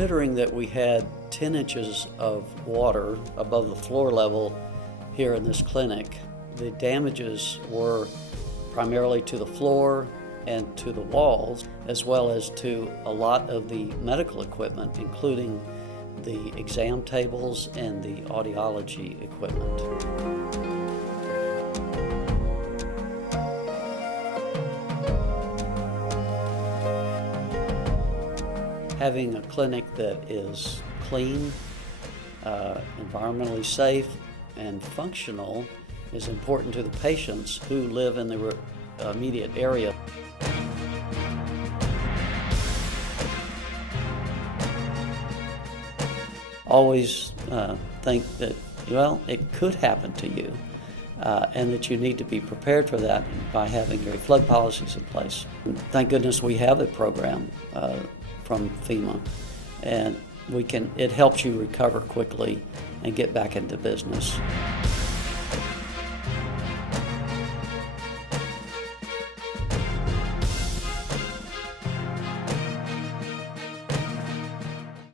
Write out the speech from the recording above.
Considering that we had 10 inches of water above the floor level here in this clinic, the damages were primarily to the floor and to the walls, as well as to a lot of the medical equipment, including the exam tables and the audiology equipment. Having a clinic that is clean, environmentally safe, and functional is important to the patients who live in the immediate area. Always think that, well, it could happen to you, and that you need to be prepared for that by having your flood policies in place. And thank goodness we have a program from FEMA, and it helps you recover quickly and get back into business.